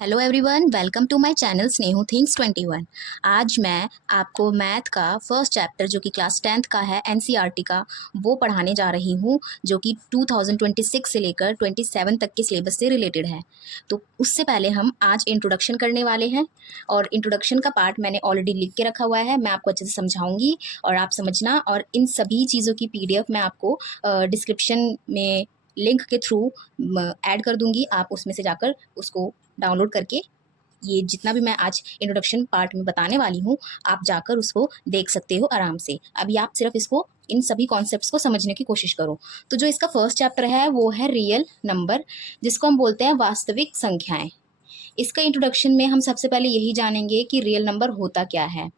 Hello everyone, welcome to my channel Snehu things 21। आज मैं आपको मैथ का फर्स्ट चैप्टर जो कि क्लास 10th का है एनसीईआरटी का वो पढ़ाने जा रही हूँ, जो कि 2026 से लेकर 27 तक के सिलेबस से रिलेटेड है। तो उससे पहले हम आज इंट्रोडक्शन करने वाले हैं और इंट्रोडक्शन का पार्ट मैंने ऑलरेडी लिख के रखा हुआ है। मैं आपको अच्छे से समझाऊंगी और आप समझना, और इन सभी चीज़ों की PDF मैं आपको डिस्क्रिप्शन में लिंक के थ्रू ऐड कर दूंगी। आप उसमें से जाकर उसको डाउनलोड करके ये जितना भी मैं आज इंट्रोडक्शन पार्ट में बताने वाली हूँ, आप जाकर उसको देख सकते हो आराम से। अभी आप सिर्फ इसको इन सभी कॉन्सेप्ट्स को समझने की कोशिश करो। तो जो इसका फर्स्ट चैप्टर है वो है रियल नंबर, जिसको हम बोलते हैं वास्तविक संख्याएं। इसका इंट्रोडक्शन में हम सबसे पहले यही जानेंगे कि रियल नंबर होता क्या है।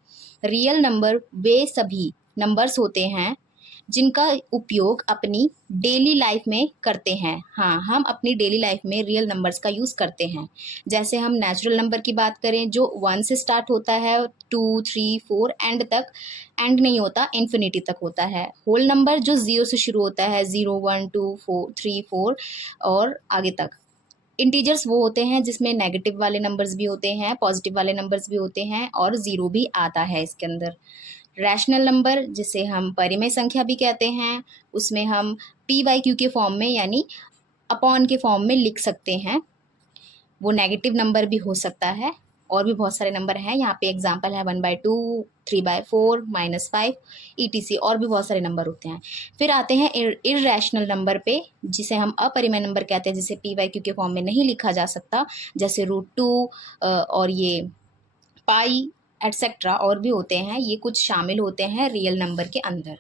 रियल नंबर वे सभी नंबर्स होते हैं जिनका उपयोग अपनी डेली लाइफ में करते हैं। हाँ, हम अपनी डेली लाइफ में रियल नंबर्स का यूज़ करते हैं। जैसे हम नेचुरल नंबर की बात करें जो 1 से स्टार्ट होता है, 2, 3, 4 एंड तक, एंड नहीं होता, इन्फिनिटी तक होता है। होल नंबर जो 0 से शुरू होता है, 0, 1, 2, 4, 3, 4 और आगे तक। इंटीजर्स वो होते हैं जिसमें नेगेटिव वाले नंबर्स भी होते हैं, पॉजिटिव वाले नंबर्स भी होते हैं और ज़ीरो भी आता है इसके अंदर। रैशनल नंबर जिसे हम परिमेय संख्या भी कहते हैं, उसमें हम PYQ के फॉर्म में यानी अपॉन के फॉर्म में लिख सकते हैं। वो नेगेटिव नंबर भी हो सकता है और भी बहुत सारे नंबर हैं। यहाँ पे एग्जांपल है 1/2, 3/4, -5 ETC, और भी बहुत सारे नंबर होते हैं। फिर आते हैं इररेशनल नंबर पे, जिसे हम अपरिमेय नंबर कहते हैं, जिसे PYQ के फॉर्म में नहीं लिखा जा सकता, जैसे √2 और ये पाई एटसेट्रा और भी होते हैं। ये कुछ शामिल होते हैं रियल नंबर के अंदर।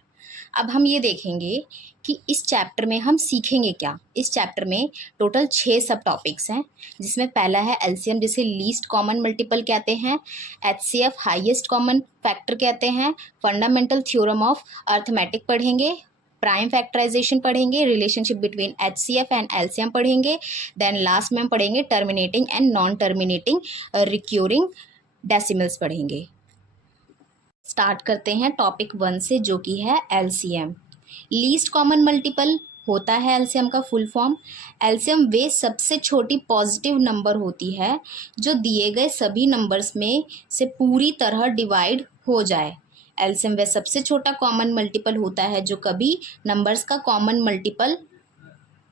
अब हम ये देखेंगे कि इस चैप्टर में हम सीखेंगे क्या। इस चैप्टर में टोटल 6 सब टॉपिक्स हैं, जिसमें पहला है एलसीएम, जिसे लीस्ट कॉमन मल्टीपल कहते हैं, HCF हाईएस्ट कॉमन फैक्टर कहते हैं, फंडामेंटल थ्योरम ऑफ अर्थमेटिक पढ़ेंगे, प्राइम फैक्टराइजेशन पढ़ेंगे, relationship between HCF and LCM पढ़ेंगे, देन लास्ट में हम पढ़ेंगे terminating and non terminating recurring decimals पढ़ेंगे। स्टार्ट करते हैं टॉपिक 1 से, जो कि है एलसीएम। लीस्ट कॉमन मल्टीपल होता है एलसीएम का फुल फॉर्म। एलसीएम वे सबसे छोटी पॉजिटिव नंबर होती है जो दिए गए सभी नंबर्स में से पूरी तरह डिवाइड हो जाए। एलसीएम वे सबसे छोटा कॉमन मल्टीपल होता है जो कभी नंबर्स का कॉमन मल्टीपल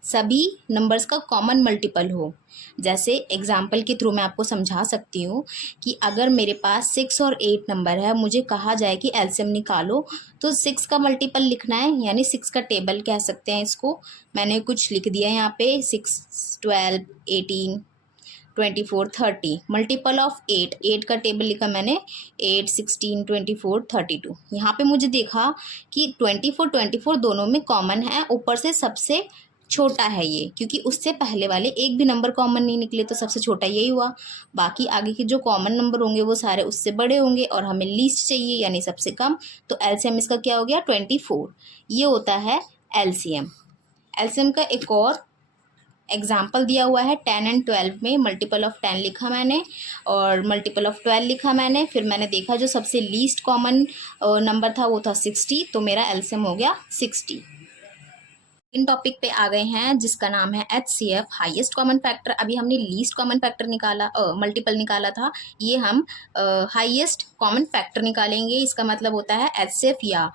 सभी नंबर्स का कॉमन मल्टीपल हो। जैसे एग्जाम्पल के थ्रू मैं आपको समझा सकती हूँ कि अगर मेरे पास 6 और 8 नंबर है, मुझे कहा जाए कि एलसीएम निकालो, तो 6 का मल्टीपल लिखना है, यानी 6 का टेबल कह सकते हैं इसको। मैंने कुछ लिख दिया यहाँ पे, 6, 12, 18, 24, 30। मल्टीपल ऑफ 8 का टेबल लिखा मैंने, 8, 16, 24, 32। यहाँ पे मुझे देखा कि 24 दोनों में कॉमन है, ऊपर से सबसे छोटा है ये, क्योंकि उससे पहले वाले एक भी नंबर कॉमन नहीं निकले, तो सबसे छोटा यही हुआ। बाकी आगे के जो कॉमन नंबर होंगे वो सारे उससे बड़े होंगे, और हमें लीस्ट चाहिए यानी सबसे कम। तो एलसीएम इसका क्या हो गया, 24। ये होता है एलसीएम। एलसीएम का एक और एग्जाम्पल दिया हुआ है 10 एंड 12 में। मल्टीपल ऑफ 10 लिखा मैंने और मल्टीपल ऑफ 12 लिखा मैंने। फिर मैंने देखा जो सबसे लीस्ट कॉमन नंबर था वो था 60, तो मेरा एलसीएम हो गया 60। इन टॉपिक पे आ गए हैं जिसका नाम है HCF हाईएस्ट कॉमन फैक्टर। अभी हमने लीस्ट कॉमन फैक्टर निकाला, मल्टीपल निकाला था। ये हम हाईएस्ट कॉमन फैक्टर निकालेंगे। इसका मतलब होता है HCF या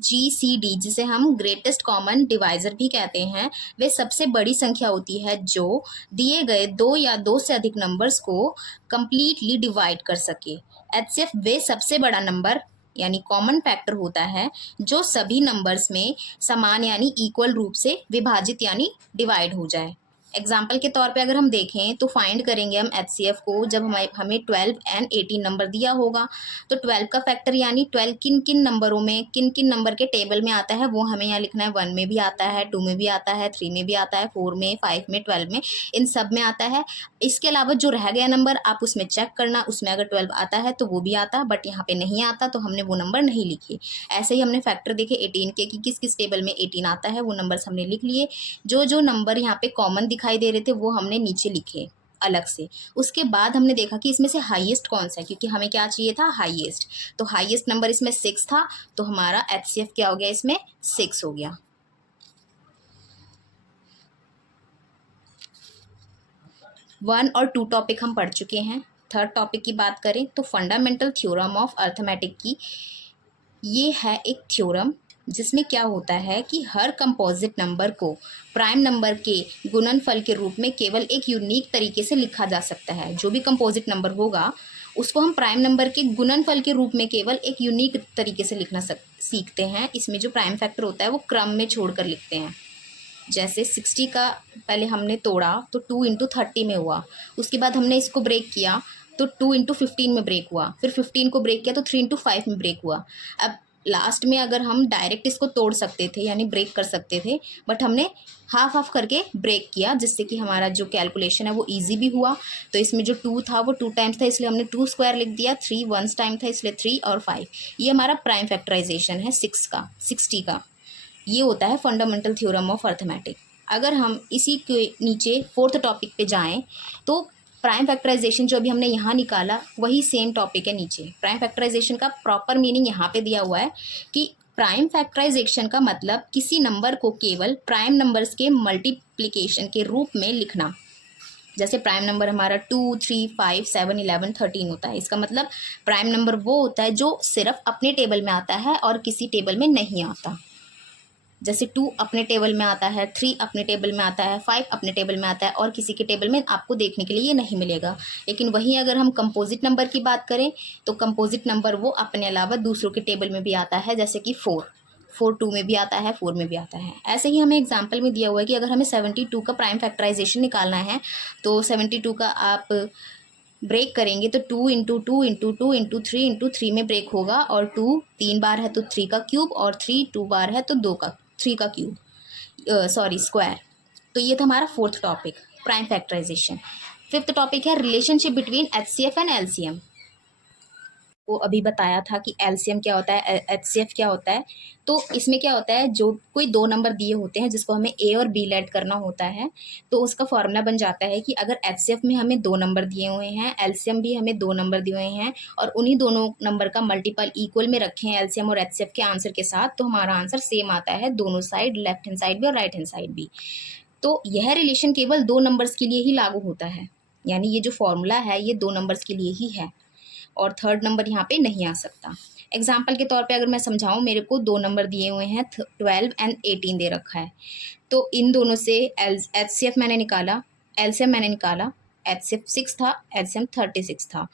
GCD, जिसे हम ग्रेटेस्ट कॉमन डिवाइजर भी कहते हैं। वे सबसे बड़ी संख्या होती है जो दिए गए 2 या 2 से अधिक नंबर्स को कंप्लीटली डिवाइड कर सके। HCF वे सबसे बड़ा नंबर यानी कॉमन फैक्टर होता है जो सभी नंबर्स में समान यानी इक्वल रूप से विभाजित यानी डिवाइड हो जाए। एग्जाम्पल के तौर पे अगर हम देखें तो फाइंड करेंगे हम HCF को जब हमें 12 एंड 18 नंबर दिया होगा। तो 12 का फैक्टर यानी 12 किन किन नंबरों में, किन किन नंबर के टेबल में आता है वो हमें यहाँ लिखना है। 1 में भी आता है, 2 में भी आता है, 3 में भी आता है, 4 में, 5 में, 12 में, इन सब में आता है। इसके अलावा जो रह गया नंबर आप उसमें चेक करना, उसमें अगर 12 आता है तो वो भी आता, बट यहाँ पे नहीं आता तो हमने वो नंबर नहीं लिखे। ऐसे ही हमने फैक्टर देखे 18 के कि किस किस टेबल में 18 आता है, वो नंबर्स हमने लिख लिए। जो जो नंबर यहाँ पे कॉमन दिखाई दे रहे थे वो हमने नीचे लिखे अलग से। उसके बाद हमने देखा कि इसमें से हाईएस्ट कौन सा है, क्योंकि हमें क्या चाहिए था, हाईएस्ट। तो हाईएस्ट नंबर इसमें 6 था, तो हमारा HCF क्या हो गया, इसमें 6 हो गया। 1 और 2 टॉपिक हम पढ़ चुके हैं। थर्ड टॉपिक की बात करें तो फंडामेंटल थ्योरम ऑफ अर्थमेटिक की, ये है एक थ्योरम जिसमें क्या होता है कि हर कंपोजिट नंबर को प्राइम नंबर के गुणनफल के रूप में केवल एक यूनिक तरीके से लिखा जा सकता है। जो भी कंपोजिट नंबर होगा उसको हम प्राइम नंबर के गुणनफल के रूप में केवल एक यूनिक तरीके से लिखना सीखते हैं। इसमें जो प्राइम फैक्टर होता है वो क्रम में छोड़कर लिखते हैं। जैसे 60 का पहले हमने तोड़ा तो 2 इंटू 30 में हुआ, उसके बाद हमने इसको ब्रेक किया तो 2 इंटू 15 में ब्रेक हुआ, फिर 15 को ब्रेक किया तो 3 इंटू 5 में ब्रेक हुआ। अब लास्ट में अगर हम डायरेक्ट इसको तोड़ सकते थे यानी ब्रेक कर सकते थे, बट हमने हाफ हाफ करके ब्रेक किया जिससे कि हमारा जो कैलकुलेशन है वो इजी भी हुआ। तो इसमें जो 2 था वो 2 टाइम्स था इसलिए हमने 2 स्क्वायर लिख दिया, 3 1 टाइम था इसलिए 3 और 5। ये हमारा प्राइम फैक्टराइजेशन है 60 का। ये होता है फंडामेंटल थ्योरम ऑफ अर्थमेटिक। अगर हम इसी के नीचे फोर्थ टॉपिक पे जाएं तो प्राइम फैक्टराइजेशन जो अभी हमने यहाँ निकाला वही सेम टॉपिक है नीचे। प्राइम फैक्टराइजेशन का प्रॉपर मीनिंग यहाँ पे दिया हुआ है कि प्राइम फैक्टराइजेशन का मतलब किसी नंबर को केवल प्राइम नंबर्स के मल्टीप्लिकेशन के रूप में लिखना। जैसे प्राइम नंबर हमारा 2 3 5 7 11 13 होता है, इसका मतलब प्राइम नंबर वो होता है जो सिर्फ अपने टेबल में आता है और किसी टेबल में नहीं आता। जैसे 2 अपने टेबल में आता है, 3 अपने टेबल में आता है, 5 अपने टेबल में आता है और किसी के टेबल में आपको देखने के लिए ये नहीं मिलेगा। लेकिन वहीं अगर हम कंपोजिट नंबर की बात करें तो कंपोजिट नंबर वो अपने अलावा दूसरों के टेबल में भी आता है, जैसे कि 4 2 में भी आता है, 4 में भी आता है। ऐसे ही हमें एग्जाम्पल में दिया हुआ है कि अगर हमें 72 का प्राइम फैक्टराइजेशन निकालना है तो 72 का आप ब्रेक करेंगे तो 2 इंटू 2 इंटू 2 इंटू 3 इंटू 3 में ब्रेक होगा, और 2 3 बार है तो 3 का क्यूब, और 3 2 बार है तो 3 का क्यूब, सॉरी स्क्वायर। तो ये था हमारा fourth topic prime factorisation. Fifth topic है relationship between HCF and LCM. को अभी बताया था कि एलसीएम क्या होता है, एचसीएफ क्या होता है। तो इसमें क्या होता है, जो कोई दो नंबर दिए होते हैं जिसको हमें ए और बी लेट करना होता है तो उसका फॉर्मूला बन जाता है कि अगर एचसीएफ में हमें 2 नंबर दिए हुए हैं, एलसीएम भी हमें 2 नंबर दिए हुए हैं और उन्हीं दोनों नंबर का मल्टीपल इक्वल में रखें एलसीएम और एचसीएफ के आंसर के साथ, तो हमारा आंसर सेम आता है दोनों साइड, लेफ्ट हैंड साइड भी और राइट हैंड साइड भी। तो यह रिलेशन केवल 2 नंबर्स के लिए ही लागू होता है, यानी ये जो फॉर्मूला है ये 2 नंबर्स के लिए ही है और थर्ड नंबर यहाँ पे नहीं आ सकता। एग्जाम्पल के तौर पे अगर मैं समझाऊँ, मेरे को 2 नंबर दिए हुए हैं, 12 एंड 18 दे रखा है। तो इन दोनों से एचसीएफ मैंने निकाला, एलसीएम मैंने निकाला, एचसीएफ 6 था, एलसीएम 36 था।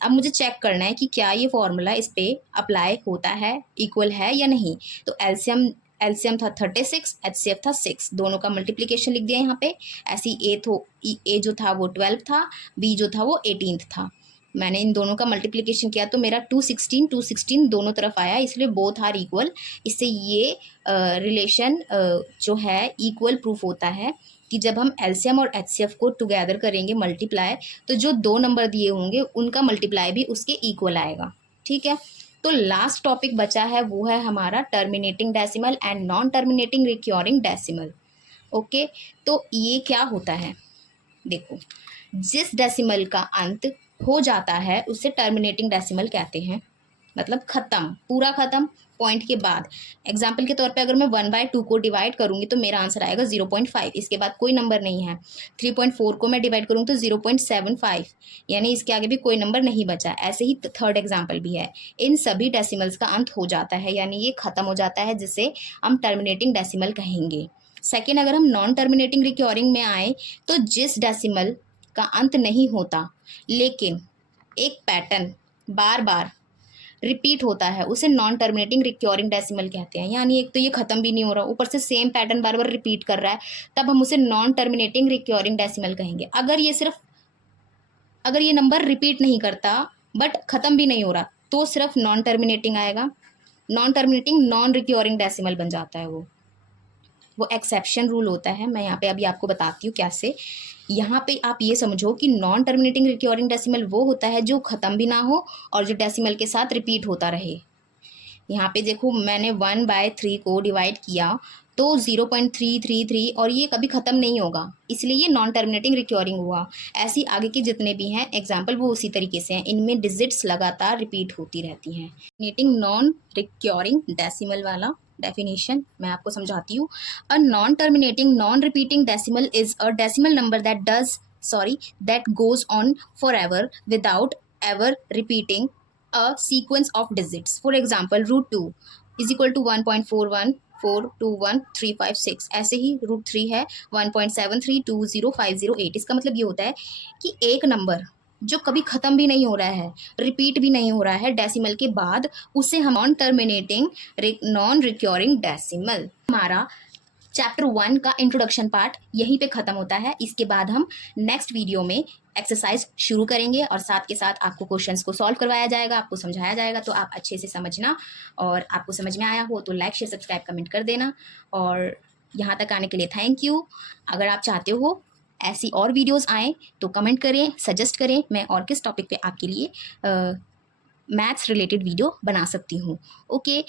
अब मुझे चेक करना है कि क्या ये फॉर्मूला इस पे अप्लाई होता है, इक्वल है या नहीं। तो एलसीएम था 36, एचसीएफ था 6, दोनों का मल्टीप्लिकेशन लिख दिया यहाँ पे। ऐसी ए जो था वो 12 था, बी जो था वो 18 था। मैंने इन दोनों का मल्टीप्लिकेशन किया तो मेरा 216 दोनों तरफ आया, इसलिए बोथ आर इक्वल। इससे ये रिलेशन जो है इक्वल प्रूफ होता है कि जब हम एलसीएम और एचसीएफ को टुगेदर करेंगे मल्टीप्लाई, तो जो 2 नंबर दिए होंगे उनका मल्टीप्लाई भी उसके इक्वल आएगा। ठीक है, तो लास्ट टॉपिक बचा है वो है हमारा terminating decimal and non terminating recurring decimal. Okay, तो ये क्या होता है, देखो, जिस डेसिमल का अंत हो जाता है उसे टर्मिनेटिंग डेसिमल कहते हैं, मतलब ख़त्म, पूरा ख़त्म पॉइंट के बाद। एग्जाम्पल के तौर पे अगर मैं 1/2 को डिवाइड करूँगी तो मेरा आंसर आएगा 0.5, इसके बाद कोई नंबर नहीं है। 3.4 को मैं डिवाइड करूँगी तो 0.75, यानी इसके आगे भी कोई नंबर नहीं बचा। ऐसे ही थर्ड एग्जाम्पल भी है, इन सभी डेसिमल्स का अंत हो जाता है, यानी ये ख़त्म हो जाता है, जिसे हम टर्मिनेटिंग डेसिमल कहेंगे। सेकेंड, अगर हम नॉन टर्मिनेटिंग रिक्योरिंग में आए तो जिस डेसिमल का अंत नहीं होता लेकिन एक पैटर्न बार बार रिपीट होता है उसे नॉन टर्मिनेटिंग रिक्योरिंग डेसिमल कहते हैं। यानी एक तो ये ख़त्म भी नहीं हो रहा, ऊपर से सेम पैटर्न बार बार रिपीट कर रहा है, तब हम उसे नॉन टर्मिनेटिंग रिक्योरिंग डेसिमल कहेंगे। अगर ये नंबर रिपीट नहीं करता बट ख़त्म भी नहीं हो रहा तो सिर्फ नॉन टर्मिनेटिंग आएगा। Non terminating non recurring decimal बन जाता है वो एक्सेप्शन रूल होता है। मैं यहाँ पे अभी आपको बताती हूँ कैसे। यहाँ पे आप ये समझो कि नॉन टर्मिनेटिंग रिक्योरिंग डेसिमल वो होता है जो ख़त्म भी ना हो और जो डेसिमल के साथ रिपीट होता रहे। यहाँ पे देखो, मैंने 1/3 को डिवाइड किया तो 0.333 और ये कभी ख़त्म नहीं होगा, इसलिए ये नॉन टर्मिनेटिंग रिक्योरिंग हुआ। ऐसे ही आगे के जितने भी हैं एग्जाम्पल वो उसी तरीके से हैं, इनमें डिजिट्स लगातार रिपीट होती रहती हैं। टर्मिनेटिंग नॉन रिक्योरिंग डेसिमल वाला डेफिनेशन मैं आपको समझाती हूँ। A non terminating non repeating decimal is a decimal number that does sorry, that goes on forever without ever repeating a sequence of digits. For example, root 2 is equal to 1.4142135 ऐसे ही root 3 है 1.7320508। इसका मतलब ये होता है कि एक number जो कभी ख़त्म भी नहीं हो रहा है, रिपीट भी नहीं हो रहा है डेसिमल के बाद, उसे हम non terminating non recurring decimal. हमारा चैप्टर 1 का इंट्रोडक्शन पार्ट यहीं पे ख़त्म होता है। इसके बाद हम नेक्स्ट वीडियो में एक्सरसाइज शुरू करेंगे और साथ के साथ आपको क्वेश्चंस को सॉल्व करवाया जाएगा, आपको समझाया जाएगा, तो आप अच्छे से समझना। और आपको समझ में आया हो तो लाइक शेयर सब्सक्राइब कमेंट कर देना। और यहाँ तक आने के लिए थैंक यू। अगर आप चाहते हो ऐसी और वीडियोज़ आएँ तो कमेंट करें, सजेस्ट करें, मैं और किस टॉपिक पे आपके लिए मैथ्स रिलेटेड वीडियो बना सकती हूँ। Okay,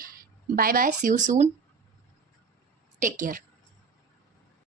bye bye, see you soon, take care.